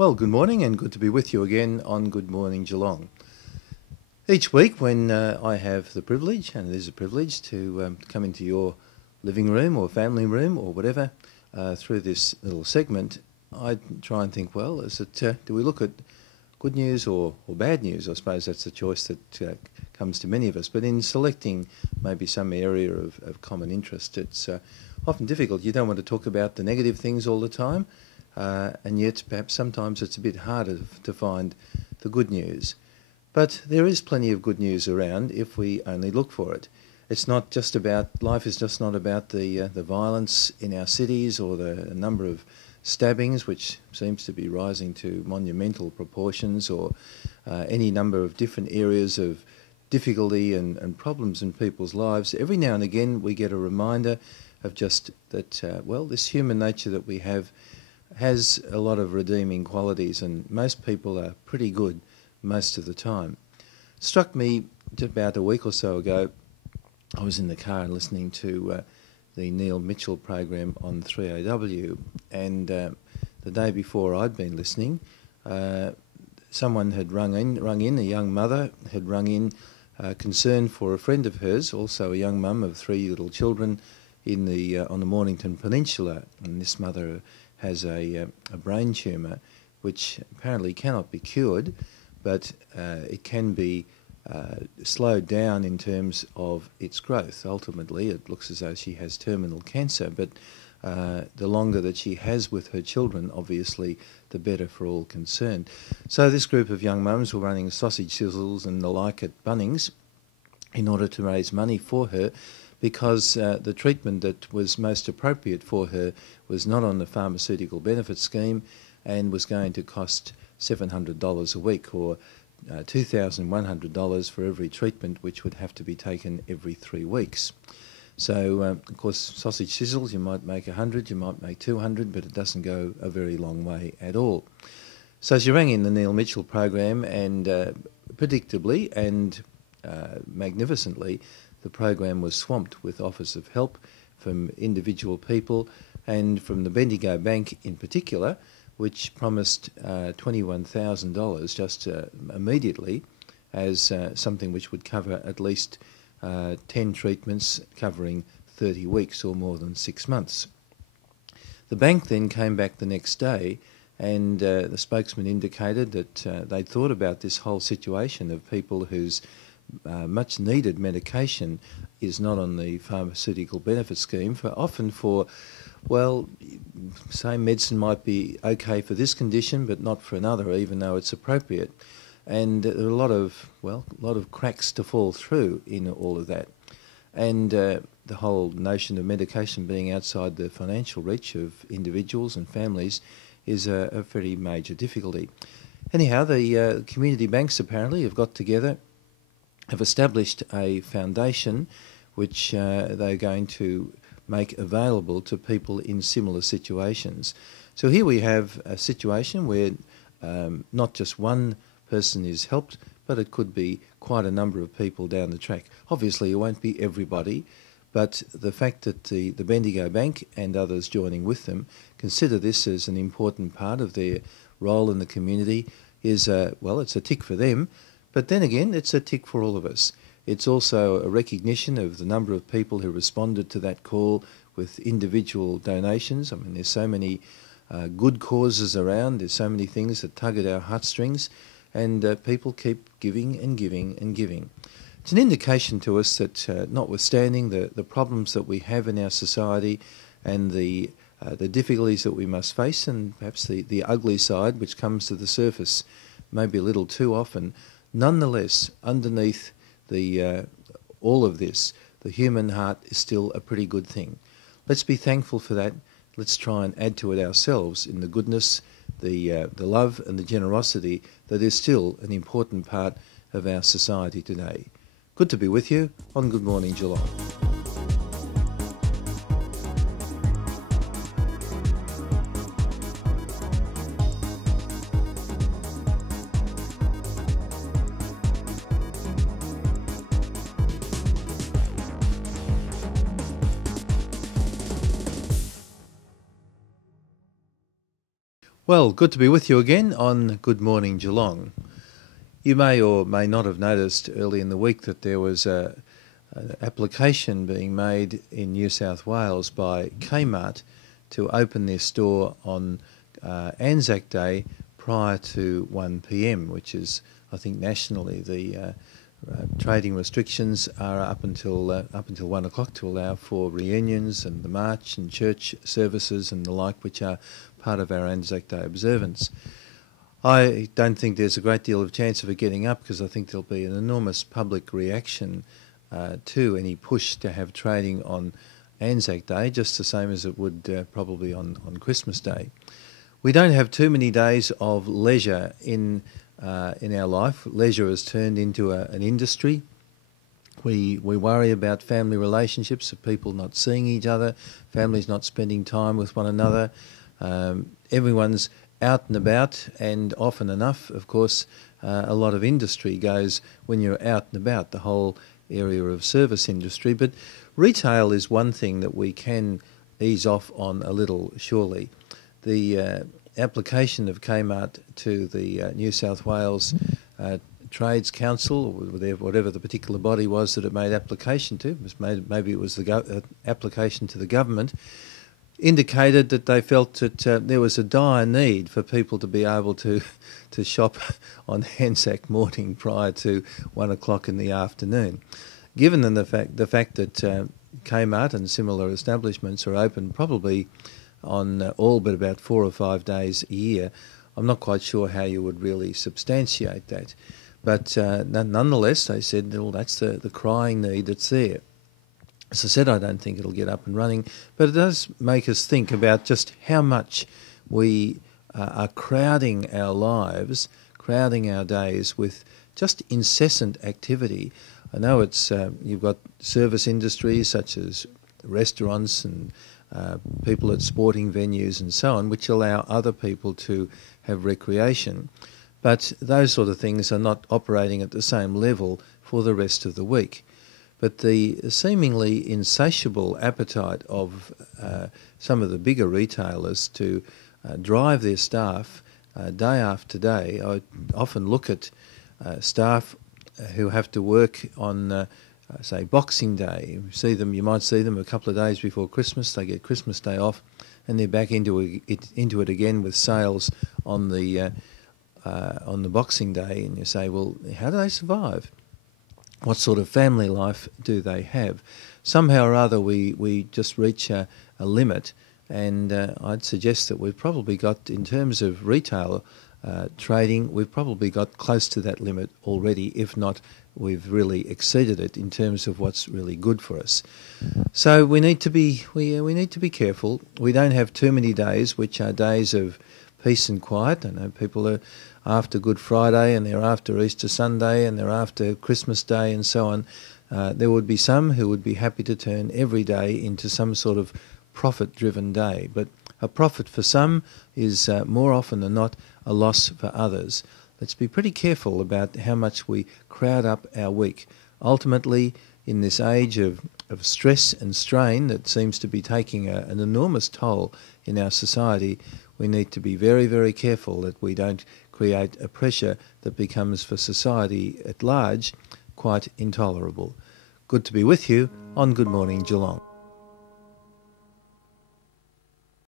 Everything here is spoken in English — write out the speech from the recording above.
Well, good morning and good to be with you again on Good Morning Geelong. Each week when I have the privilege, and it is a privilege, to come into your living room or family room or whatever through this little segment, I try and think, well, do we look at good news or bad news? I suppose that's the choice that comes to many of us. But in selecting maybe some area of common interest, it's often difficult. You don't want to talk about the negative things all the time, and yet perhaps sometimes it's a bit harder to find the good news. But there is plenty of good news around if we only look for it. It's not just about, life is just not about the violence in our cities or the number of stabbings, which seems to be rising to monumental proportions, or any number of different areas of difficulty and problems in people's lives. Every now and again we get a reminder of just that, this human nature that we have has a lot of redeeming qualities, and most people are pretty good most of the time. It struck me just about a week or so ago, I was in the car listening to the Neil Mitchell program on 3AW, and the day before I'd been listening, someone had rung in, a young mother had rung in, concerned for a friend of hers, also a young mum of 3 little children on the Mornington Peninsula, and this mother has a brain tumour which apparently cannot be cured, but it can be slowed down in terms of its growth. Ultimately, it looks as though she has terminal cancer, but the longer that she has with her children, obviously, the better for all concerned. So this group of young mums were running sausage sizzles and the like at Bunnings in order to raise money for her, because the treatment that was most appropriate for her was not on the pharmaceutical benefit scheme and was going to cost $700 a week, or $2,100 for every treatment, which would have to be taken every 3 weeks. So, of course, sausage sizzles, you might make 100, you might make 200, but it doesn't go a very long way at all. So she rang in the Neil Mitchell program, and predictably and magnificently, the program was swamped with offers of help from individual people and from the Bendigo Bank in particular, which promised $21,000 just immediately as something which would cover at least 10 treatments covering 30 weeks or more than 6 months. The bank then came back the next day, and the spokesman indicated that they'd thought about this whole situation of people whose much needed medication is not on the pharmaceutical benefit scheme, same medicine might be okay for this condition but not for another, even though it's appropriate. And there are a lot of cracks to fall through in all of that. And the whole notion of medication being outside the financial reach of individuals and families is a very major difficulty. Anyhow, the community banks apparently have got together, have established a foundation which they're going to make available to people in similar situations. So here we have a situation where not just one person is helped, but it could be quite a number of people down the track. Obviously, it won't be everybody, but the fact that the Bendigo Bank and others joining with them consider this as an important part of their role in the community is, it's a tick for them, but then again, it's a tick for all of us. It's also a recognition of the number of people who responded to that call with individual donations. I mean, there's so many good causes around, there's so many things that tug at our heartstrings, and people keep giving and giving and giving. It's an indication to us that notwithstanding the problems that we have in our society and the difficulties that we must face, and perhaps the ugly side which comes to the surface maybe a little too often, nonetheless, underneath all of this, the human heart is still a pretty good thing. Let's be thankful for that. Let's try and add to it ourselves in the goodness, the love and the generosity that is still an important part of our society today. Good to be with you on Good Morning Geelong. Well, good to be with you again on Good Morning Geelong. You may or may not have noticed early in the week that there was an application being made in New South Wales by Kmart to open their store on Anzac Day prior to 1 p.m, which is, I think, nationally the trading restrictions are up until 1 o'clock to allow for reunions and the march and church services and the like, which are part of our Anzac Day observance. I don't think there's a great deal of chance of it getting up because I think there'll be an enormous public reaction to any push to have trading on Anzac Day, just the same as it would probably on Christmas Day. We don't have too many days of leisure in our life. Leisure has turned into an industry. We worry about family relationships, of people not seeing each other, families not spending time with one another. Everyone's out and about, and often enough, of course, a lot of industry goes when you're out and about, the whole area of service industry. But retail is one thing that we can ease off on a little, surely. The application of Kmart to the New South Wales Trades Council, or whatever the particular body was that it made application to, maybe it was the application to the government, indicated that they felt that there was a dire need for people to be able to shop on Anzac morning prior to 1 o'clock in the afternoon. Given the fact that Kmart and similar establishments are open probably on all but about 4 or 5 days a year, I'm not quite sure how you would really substantiate that. But nonetheless, they said, well, that's the crying need that's there. As I said, I don't think it'll get up and running, but it does make us think about just how much we are crowding our lives, crowding our days with just incessant activity. I know it's you've got service industries such as restaurants and people at sporting venues and so on, which allow other people to have recreation. But those sort of things are not operating at the same level for the rest of the week. But the seemingly insatiable appetite of some of the bigger retailers to drive their staff day after day. I often look at staff who have to work on say Boxing Day. You might see them a couple of days before Christmas. They get Christmas Day off, and they're back into it again with sales on the Boxing Day. And you say, well, how do they survive? What sort of family life do they have? Somehow or other, we just reach a limit, and I'd suggest that we've probably got, in terms of retail trading, we've probably got close to that limit already, if not we've really exceeded it in terms of what's really good for us. So we need to be careful. We don't have too many days which are days of peace and quiet. I know people are after Good Friday and they're after Easter Sunday and they're after Christmas Day and so on. There would be some who would be happy to turn every day into some sort of profit-driven day. But a profit for some is more often than not a loss for others. Let's be pretty careful about how much we crowd up our week. Ultimately, in this age of stress and strain that seems to be taking an enormous toll in our society, we need to be very, very careful that we don't create a pressure that becomes, for society at large, quite intolerable. Good to be with you on Good Morning Geelong.